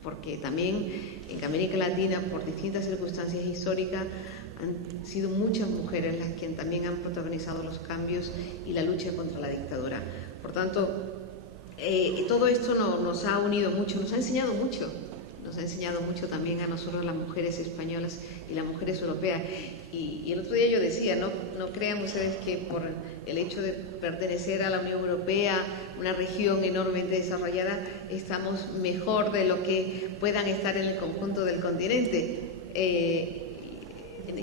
porque también en América Latina, por distintas circunstancias históricas, han sido muchas mujeres las que también han protagonizado los cambios y la lucha contra la dictadura. Por tanto, todo esto nos ha unido mucho, nos ha enseñado mucho también a nosotros, las mujeres españolas y las mujeres europeas. Y el otro día yo decía, no crean ustedes que por el hecho de pertenecer a la Unión Europea, una región enormemente desarrollada, estamos mejor de lo que puedan estar en el conjunto del continente.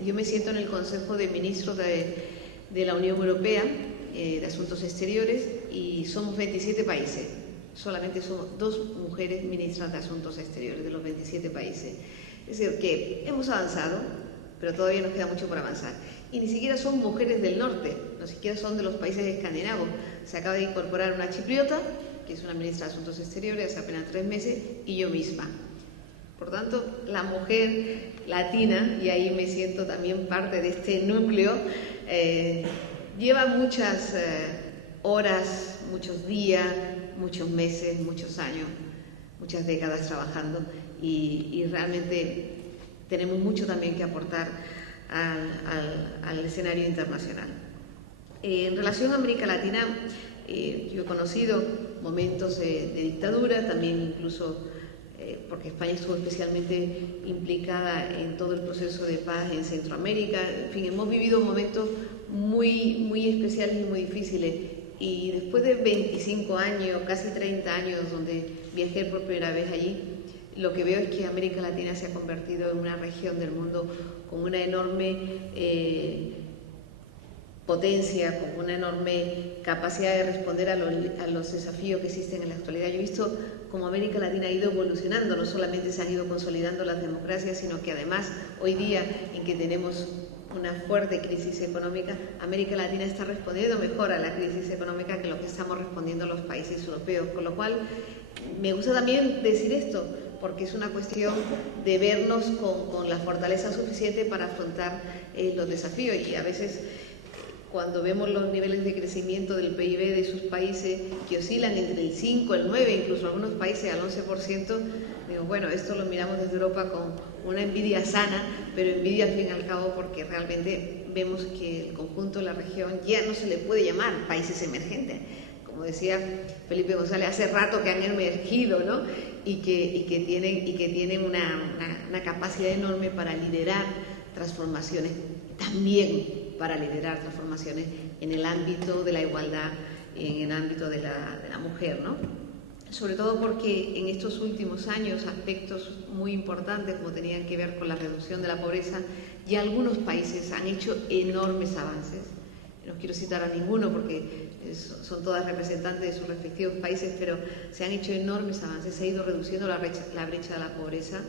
Yo me siento en el Consejo de Ministros de la Unión Europea de Asuntos Exteriores, y somos 27 países. Solamente somos 2 mujeres ministras de Asuntos Exteriores de los 27 países. Es decir, que hemos avanzado, pero todavía nos queda mucho por avanzar. Y ni siquiera son mujeres del norte, ni siquiera son de los países escandinavos. Se acaba de incorporar una chipriota, que es una ministra de Asuntos Exteriores hace apenas 3 meses, y yo misma. Por tanto, la mujer latina, y ahí me siento también parte de este núcleo, lleva muchas horas, muchos días, muchos meses, muchos años, muchas décadas trabajando, y realmente tenemos mucho también que aportar al escenario internacional. En relación a América Latina, yo he conocido momentos de dictadura, también incluso porque España estuvo especialmente implicada en todo el proceso de paz en Centroamérica. En fin, hemos vivido momentos muy especiales y muy difíciles. Y después de 25 años, casi 30 años, donde viajé por primera vez allí, lo que veo es que América Latina se ha convertido en una región del mundo con una enorme potencia, con una enorme capacidad de responder a los desafíos que existen en la actualidad. Yo he visto cómo América Latina ha ido evolucionando, no solamente se han ido consolidando las democracias, sino que además hoy día, en que tenemos una fuerte crisis económica, América Latina está respondiendo mejor a la crisis económica que lo que estamos respondiendo los países europeos. Con lo cual, me gusta también decir esto, porque es una cuestión de vernos con la fortaleza suficiente para afrontar los desafíos. Y a veces, cuando vemos los niveles de crecimiento del PIB de sus países, que oscilan entre el 5, el 9, incluso algunos países al 11%, digo, bueno, esto lo miramos desde Europa con una envidia sana, pero envidia al fin y al cabo porque realmente vemos que el conjunto de la región ya no se le puede llamar países emergentes. Como decía Felipe González, hace rato que han emergido, ¿no? Y que tienen una capacidad enorme para liderar transformaciones, también para liderar transformaciones en el ámbito de la igualdad, en el ámbito de la mujer, ¿no? Sobre todo porque en estos últimos años aspectos muy importantes, como tenían que ver con la reducción de la pobreza, ya algunos países han hecho enormes avances. No quiero citar a ninguno porque son todas representantes de sus respectivos países, pero se han hecho enormes avances, se ha ido reduciendo la brecha de la pobreza,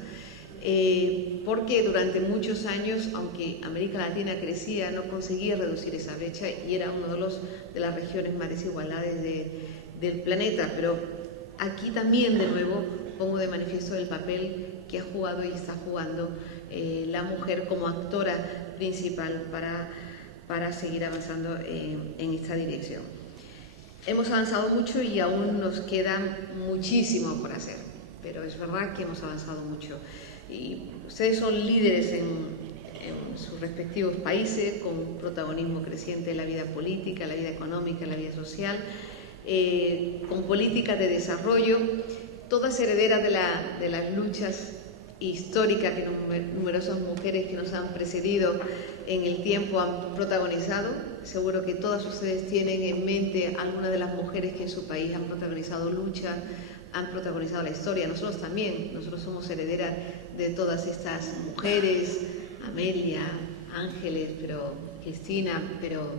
porque durante muchos años, aunque América Latina crecía, no conseguía reducir esa brecha y era uno de las regiones más desigualdades del planeta. Pero aquí también, de nuevo, pongo de manifiesto el papel que ha jugado y está jugando la mujer como actora principal para seguir avanzando en esta dirección. Hemos avanzado mucho y aún nos queda muchísimo por hacer, pero es verdad que hemos avanzado mucho. Y ustedes son líderes en sus respectivos países, con protagonismo creciente en la vida política, en la vida económica, en la vida social, con políticas de desarrollo, todas herederas de las luchas históricas que numerosas mujeres que nos han precedido en el tiempo han protagonizado. seguro que todas ustedes tienen en mente algunas de las mujeres que en su país han protagonizado lucha, han protagonizado la historia. Nosotros también, nosotros somos herederas de todas estas mujeres, Amelia, Ángeles, pero Cristina, pero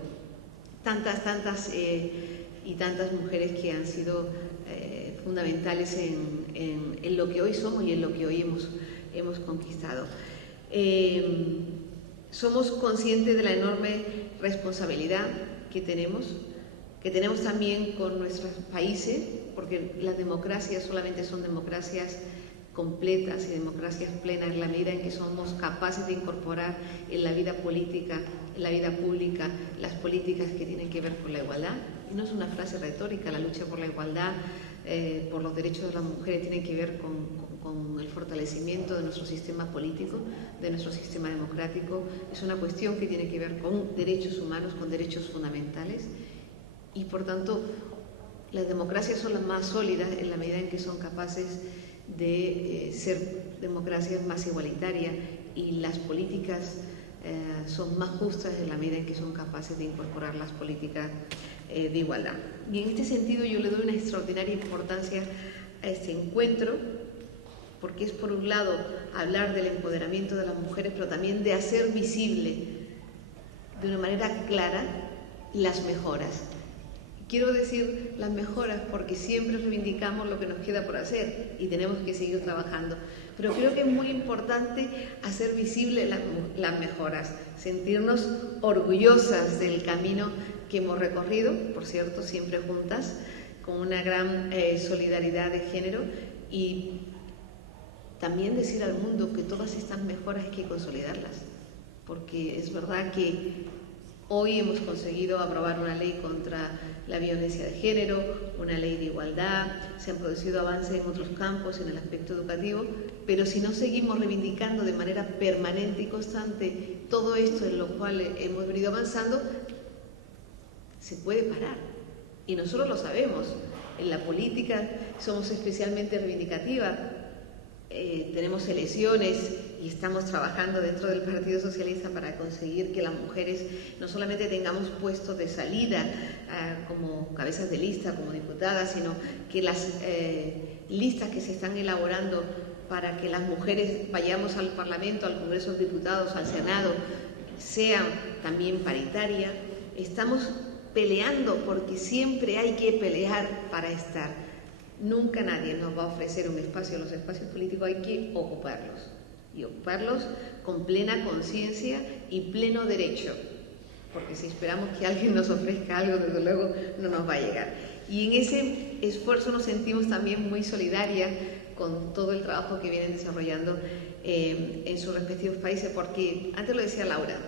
tantas y tantas mujeres que han sido fundamentales en lo que hoy somos y en lo que hoy hemos conquistado. Somos conscientes de la enorme responsabilidad que tenemos también con nuestros países, porque las democracias solamente son democracias completas y democracias plenas en la medida en que somos capaces de incorporar en la vida política, en la vida pública, las políticas que tienen que ver con la igualdad. Y no es una frase retórica, la lucha por la igualdad, por los derechos de las mujeres tiene que ver con el fortalecimiento de nuestro sistema político, de nuestro sistema democrático. Es una cuestión que tiene que ver con derechos humanos, con derechos fundamentales, y por tanto las democracias son las más sólidas en la medida en que son capaces de ser democracias más igualitarias, y las políticas son más justas en la medida en que son capaces de incorporar las políticas de igualdad. Y en este sentido yo le doy una extraordinaria importancia a este encuentro, porque es por un lado hablar del empoderamiento de las mujeres, pero también de hacer visible de una manera clara las mejoras. Quiero decir las mejoras porque siempre reivindicamos lo que nos queda por hacer y tenemos que seguir trabajando, pero creo que es muy importante hacer visible las mejoras, sentirnos orgullosas del camino que hemos recorrido, por cierto, siempre juntas, con una gran solidaridad de género, y también decir al mundo que todas estas mejoras hay que consolidarlas, porque es verdad que hoy hemos conseguido aprobar una ley contra la violencia de género, una ley de igualdad, se han producido avances en otros campos, en el aspecto educativo, pero si no seguimos reivindicando de manera permanente y constante todo esto en lo cual hemos venido avanzando, se puede parar. Y nosotros lo sabemos, en la política somos especialmente reivindicativas. Tenemos elecciones y estamos trabajando dentro del Partido Socialista para conseguir que las mujeres no solamente tengamos puestos de salida como cabezas de lista, como diputadas, sino que las listas que se están elaborando para que las mujeres vayamos al Parlamento, al Congreso de Diputados, al Senado, sean también paritarias. Estamos peleando porque siempre hay que pelear para estar. Nunca nadie nos va a ofrecer un espacio. Los espacios políticos hay que ocuparlos, y ocuparlos con plena conciencia y pleno derecho, porque si esperamos que alguien nos ofrezca algo, desde luego no nos va a llegar. Y en ese esfuerzo nos sentimos también muy solidarias con todo el trabajo que vienen desarrollando en sus respectivos países, porque antes lo decía Laura,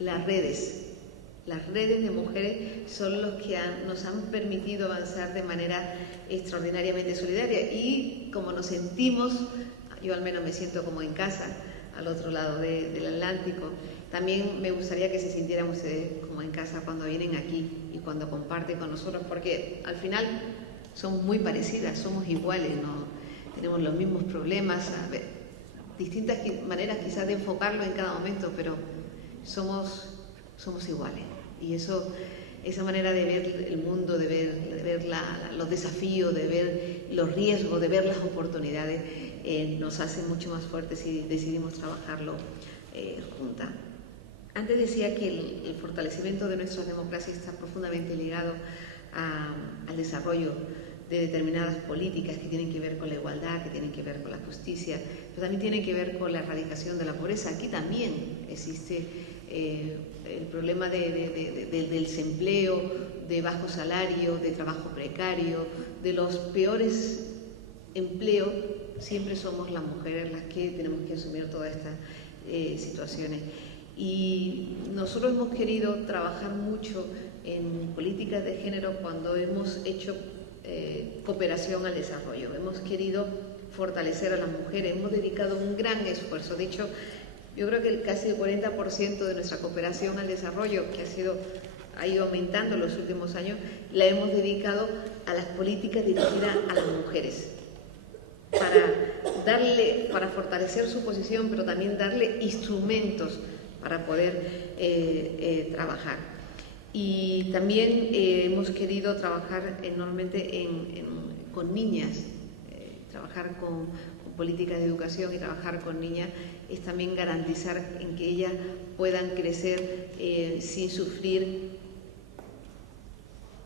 las redes de mujeres son los que nos han permitido avanzar de manera extraordinariamente solidaria, y como nos sentimos, yo al menos me siento como en casa al otro lado del Atlántico, también me gustaría que se sintieran ustedes como en casa cuando vienen aquí y cuando comparten con nosotros, porque al final somos muy parecidas, somos iguales, ¿no? Tenemos los mismos problemas, distintas maneras quizás de enfocarlo en cada momento, pero somos iguales. Y esa manera de ver el mundo, de ver los desafíos, de ver los riesgos, de ver las oportunidades, nos hace mucho más fuertes si decidimos trabajarlo juntas. Antes decía que el fortalecimiento de nuestras democracias está profundamente ligado al desarrollo de determinadas políticas que tienen que ver con la igualdad, que tienen que ver con la justicia, pero también tienen que ver con la erradicación de la pobreza. Aquí también existe el problema del desempleo, de bajo salario, de trabajo precario, de los peores empleos. Siempre somos las mujeres las que tenemos que asumir todas estas situaciones. Y nosotros hemos querido trabajar mucho en políticas de género cuando hemos hecho cooperación al desarrollo. Hemos querido fortalecer a las mujeres, hemos dedicado un gran esfuerzo. De hecho, yo creo que casi el 40% de nuestra cooperación al desarrollo, que ha ido aumentando en los últimos años, la hemos dedicado a las políticas dirigidas a las mujeres, para fortalecer su posición, pero también darle instrumentos para poder trabajar. Y también hemos querido trabajar enormemente con niñas, trabajar con políticas de educación y trabajar con niñas es también garantizar en que ellas puedan crecer sin sufrir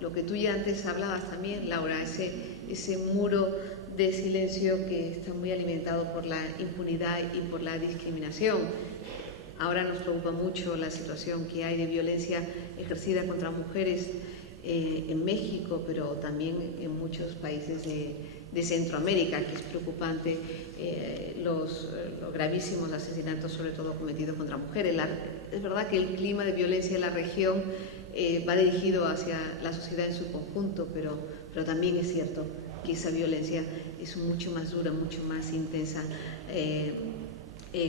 lo que tú ya antes hablabas también, Laura, ese muro de silencio que está muy alimentado por la impunidad y por la discriminación. Ahora nos preocupa mucho la situación que hay de violencia ejercida contra mujeres en México, pero también en muchos países de Centroamérica, que es preocupante los gravísimos asesinatos, sobre todo cometidos contra mujeres. Es verdad que el clima de violencia en la región va dirigido hacia la sociedad en su conjunto, pero también es cierto que esa violencia es mucho más dura, mucho más intensa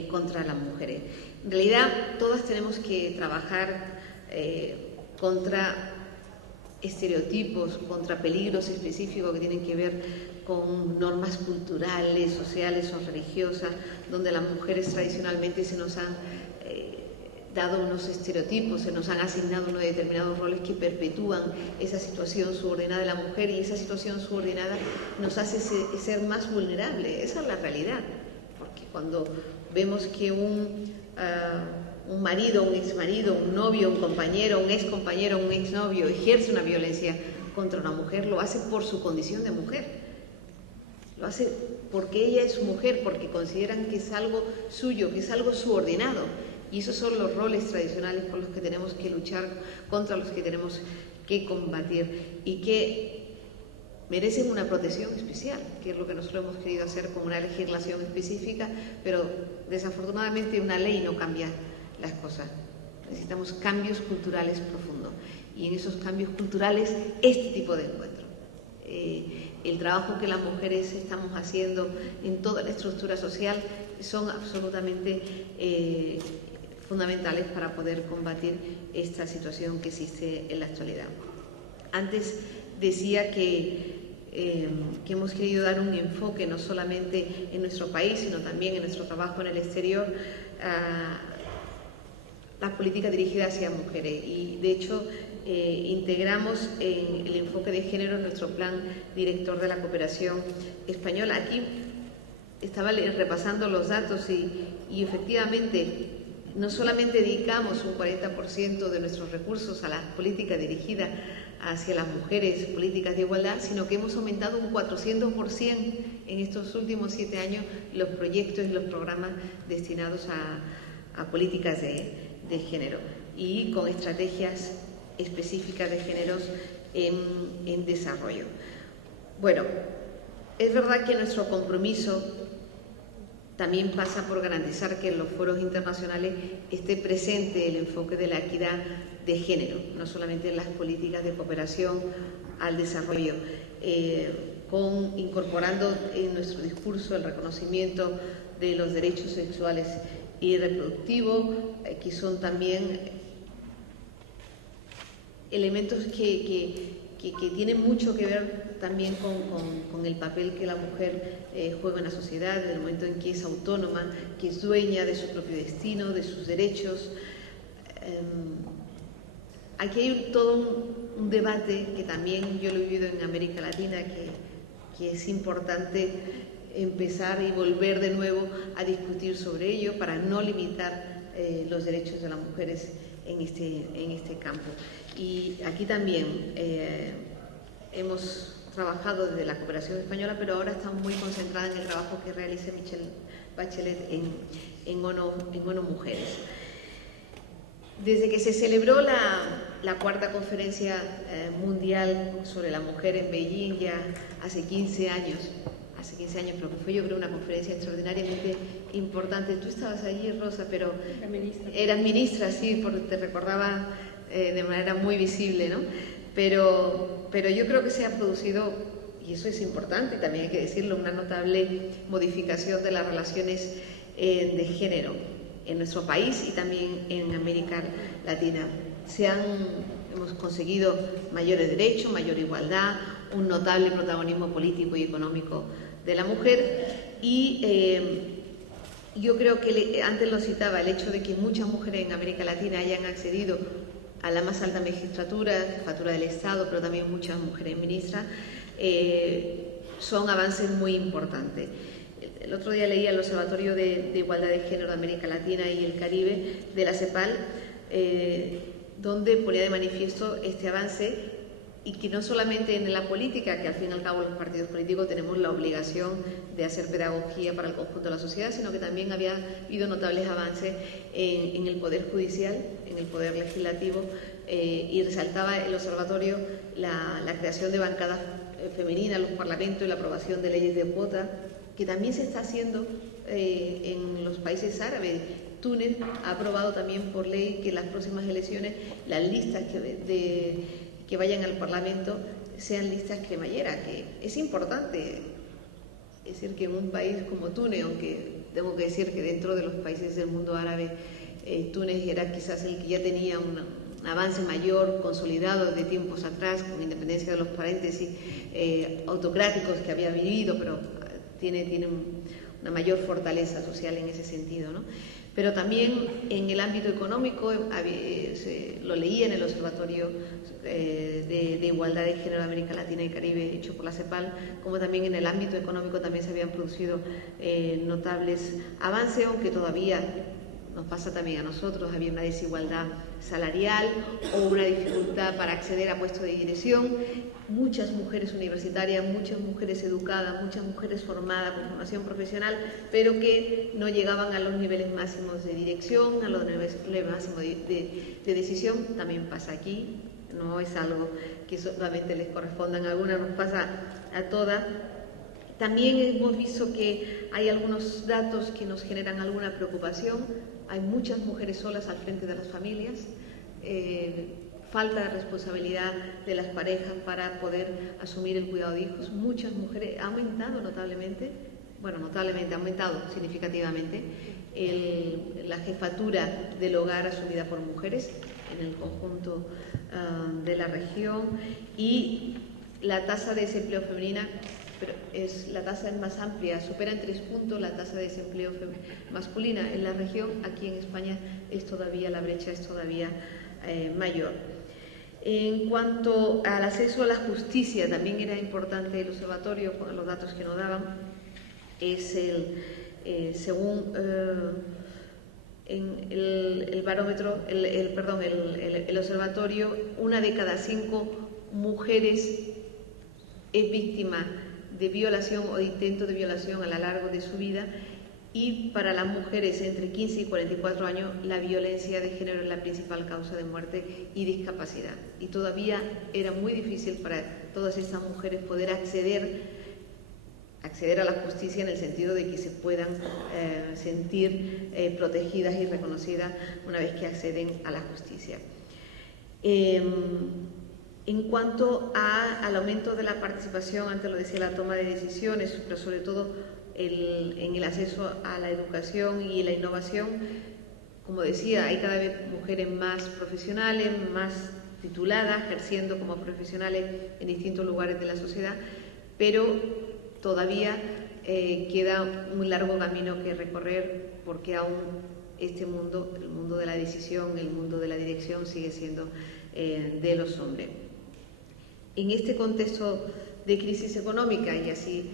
contra las mujeres. En realidad, todas tenemos que trabajar contra estereotipos, contra peligros específicos que tienen que ver con normas culturales, sociales o religiosas, donde las mujeres tradicionalmente se nos han dado unos estereotipos, se nos han asignado unos determinados roles que perpetúan esa situación subordinada de la mujer, y esa situación subordinada nos hace ser más vulnerables. Esa es la realidad, porque cuando vemos que un marido, un exmarido, un novio, un compañero, un excompañero, un exnovio ejerce una violencia contra una mujer, lo hace por su condición de mujer, lo hace porque ella es mujer, porque consideran que es algo suyo, que es algo subordinado. Y esos son los roles tradicionales por los que tenemos que luchar, contra los que tenemos que combatir, y que merecen una protección especial, que es lo que nosotros hemos querido hacer con una legislación específica, pero desafortunadamente una ley no cambia las cosas. Necesitamos cambios culturales profundos, y en esos cambios culturales este tipo de encuentros. El trabajo que las mujeres estamos haciendo en toda la estructura social son absolutamente fundamentales para poder combatir esta situación que existe en la actualidad. Antes decía que hemos querido dar un enfoque no solamente en nuestro país, sino también en nuestro trabajo en el exterior, a las políticas dirigidas hacia mujeres, y de hecho integramos el enfoque de género en nuestro plan director de la cooperación española. Aquí estaba repasando los datos y efectivamente no solamente dedicamos un 40% de nuestros recursos a las políticas dirigidas hacia las mujeres, políticas de igualdad, sino que hemos aumentado un 400% en estos últimos 7 años los proyectos y los programas destinados a políticas de género, y con estrategias específicas de géneros en desarrollo. Bueno, es verdad que nuestro compromiso también pasa por garantizar que en los foros internacionales esté presente el enfoque de la equidad de género, no solamente en las políticas de cooperación al desarrollo, incorporando en nuestro discurso el reconocimiento de los derechos sexuales y reproductivos, que son también elementos que tienen mucho que ver también con el papel que la mujer juega en la sociedad, desde el momento en que es autónoma, que es dueña de su propio destino, de sus derechos. Aquí hay todo un debate que también yo lo he vivido en América Latina, que es importante empezar y volver de nuevo a discutir sobre ello para no limitar los derechos de las mujeres en este campo. Y aquí también hemos trabajado desde la cooperación española, pero ahora estamos muy concentradas en el trabajo que realiza Michelle Bachelet en ONU Mujeres. Desde que se celebró la cuarta conferencia mundial sobre la mujer en Beijing, ya hace 15 años, pero que fue, yo creo, una conferencia extraordinariamente importante. Tú estabas allí, Rosa, pero eras ministra, sí, porque te recordaba de manera muy visible, ¿no? Pero yo creo que se ha producido, y eso es importante, también hay que decirlo, una notable modificación de las relaciones de género en nuestro país y también en América Latina. Hemos conseguido mayores derechos, mayor igualdad, un notable protagonismo político y económico de la mujer, y yo creo que antes lo citaba, el hecho de que muchas mujeres en América Latina hayan accedido a la más alta magistratura, jefatura del Estado, pero también muchas mujeres ministras, son avances muy importantes. El otro día leía el Observatorio de Igualdad de Género de América Latina y el Caribe de la CEPAL, donde ponía de manifiesto este avance, y que no solamente en la política, que al fin y al cabo los partidos políticos tenemos la obligación de hacer pedagogía para el conjunto de la sociedad, sino que también había habido notables avances en el Poder Judicial, en el Poder Legislativo, y resaltaba el observatorio la creación de bancadas femeninas en los parlamentos y la aprobación de leyes de cuota, que también se está haciendo en los países árabes. Túnez ha aprobado también por ley que en las próximas elecciones las listas que vayan al Parlamento sean listas cremalleras, que es importante. Es decir, que en un país como Túnez, aunque tengo que decir que dentro de los países del mundo árabe, Túnez era quizás el que ya tenía un avance mayor, consolidado desde tiempos atrás, con independencia de los paréntesis autocráticos que había vivido, pero tiene una mayor fortaleza social en ese sentido, ¿no? Pero también en el ámbito económico, lo leí en el Observatorio de Igualdad de Género de América Latina y Caribe, hecho por la CEPAL, como también en el ámbito económico también se habían producido notables avances, aunque todavía nos pasa también a nosotros, había una desigualdad salarial o una dificultad para acceder a puestos de dirección. Muchas mujeres universitarias, muchas mujeres educadas, muchas mujeres formadas con formación profesional, pero que no llegaban a los niveles máximos de dirección, a los niveles máximos de decisión. También pasa aquí, no es algo que solamente les corresponda a algunas, nos pasa a todas. También hemos visto que hay algunos datos que nos generan alguna preocupación. Hay muchas mujeres solas al frente de las familias, falta de responsabilidad de las parejas para poder asumir el cuidado de hijos. Muchas mujeres, ha aumentado notablemente, ha aumentado significativamente la jefatura del hogar asumida por mujeres en el conjunto de la región, y la tasa de desempleo femenina, pero la tasa es más amplia, supera en 3 puntos la tasa de desempleo masculina en la región. Aquí en España la brecha es todavía mayor. En cuanto al acceso a la justicia, también era importante el observatorio, con los datos que nos daban, es según el barómetro, el observatorio, 1 de cada 5 mujeres es víctima de violación o de intento de violación a lo largo de su vida, y para las mujeres entre 15 y 44 años la violencia de género es la principal causa de muerte y discapacidad. Y todavía era muy difícil para todas estas mujeres poder acceder a la justicia, en el sentido de que se puedan sentir protegidas y reconocidas una vez que acceden a la justicia. En cuanto al aumento de la participación, antes lo decía, la toma de decisiones, pero sobre todo en el acceso a la educación y la innovación, como decía, hay cada vez mujeres más profesionales, más tituladas, ejerciendo como profesionales en distintos lugares de la sociedad, pero todavía queda un largo camino que recorrer, porque aún este mundo, el mundo de la decisión, el mundo de la dirección, sigue siendo de los hombres. En este contexto de crisis económica, y así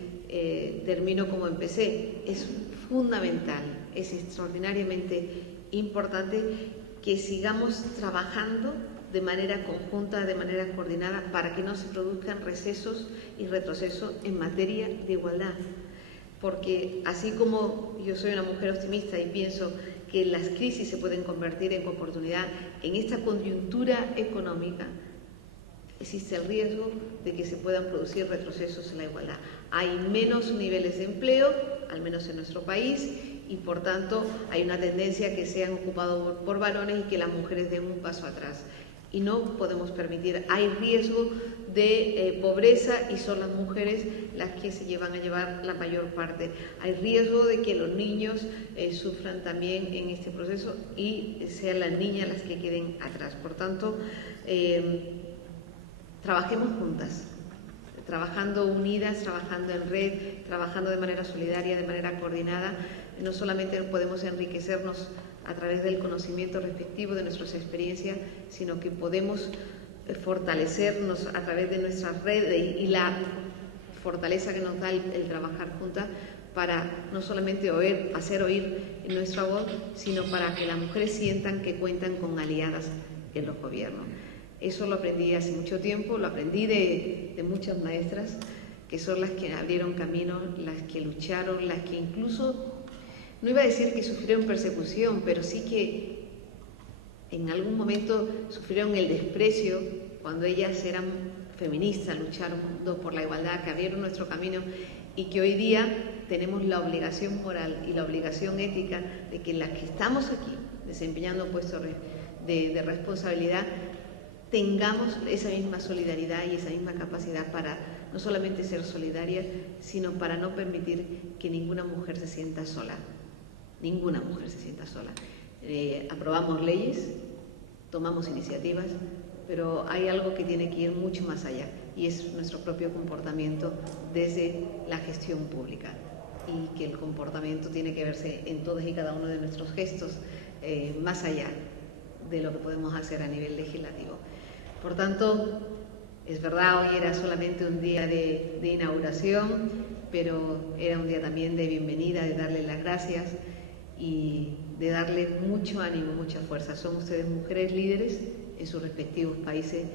termino como empecé, es fundamental, es extraordinariamente importante que sigamos trabajando de manera conjunta, de manera coordinada, para que no se produzcan recesos y retrocesos en materia de igualdad. Porque así como yo soy una mujer optimista y pienso que las crisis se pueden convertir en oportunidad, en esta coyuntura económica existe el riesgo de que se puedan producir retrocesos en la igualdad. Hay menos niveles de empleo, al menos en nuestro país, y por tanto hay una tendencia a que sean ocupados por varones y que las mujeres den un paso atrás. Y no podemos permitir, hay riesgo de pobreza, y son las mujeres las que se van a llevar la mayor parte. Hay riesgo de que los niños sufran también en este proceso y sean las niñas las que queden atrás. Por tanto, trabajemos juntas, trabajando unidas, trabajando en red, trabajando de manera solidaria, de manera coordinada. No solamente podemos enriquecernos a través del conocimiento respectivo de nuestras experiencias, sino que podemos fortalecernos a través de nuestras redes y la fortaleza que nos da el trabajar juntas para no solamente hacer oír nuestra voz, sino para que las mujeres sientan que cuentan con aliadas en los gobiernos. Eso lo aprendí hace mucho tiempo, lo aprendí de muchas maestras, que son las que abrieron camino, las que lucharon, las que incluso, no iba a decir que sufrieron persecución, pero sí que en algún momento sufrieron el desprecio cuando ellas eran feministas, lucharon por la igualdad, que abrieron nuestro camino y que hoy día tenemos la obligación moral y la obligación ética de que las que estamos aquí desempeñando puestos de responsabilidad tengamos esa misma solidaridad y esa misma capacidad para no solamente ser solidarias, sino para no permitir que ninguna mujer se sienta sola. Ninguna mujer se sienta sola. Aprobamos leyes, tomamos iniciativas, pero hay algo que tiene que ir mucho más allá y es nuestro propio comportamiento desde la gestión pública, y que el comportamiento tiene que verse en todos y cada uno de nuestros gestos, más allá de lo que podemos hacer a nivel legislativo. Por tanto, es verdad, hoy era solamente un día de inauguración, pero era un día también de bienvenida, de darle las gracias y de darle mucho ánimo, mucha fuerza. Son ustedes mujeres líderes en sus respectivos países,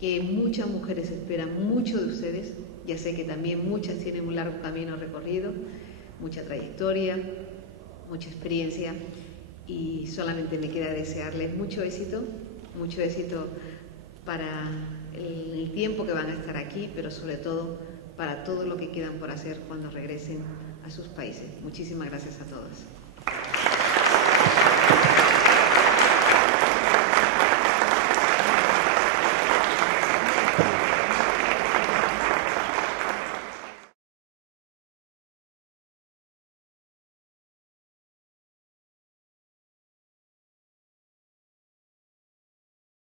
que muchas mujeres esperan mucho de ustedes. Ya sé que también muchas tienen un largo camino recorrido, mucha trayectoria, mucha experiencia, y solamente me queda desearles mucho éxito para el tiempo que van a estar aquí, pero sobre todo para todo lo que quedan por hacer cuando regresen a sus países. Muchísimas gracias a todas.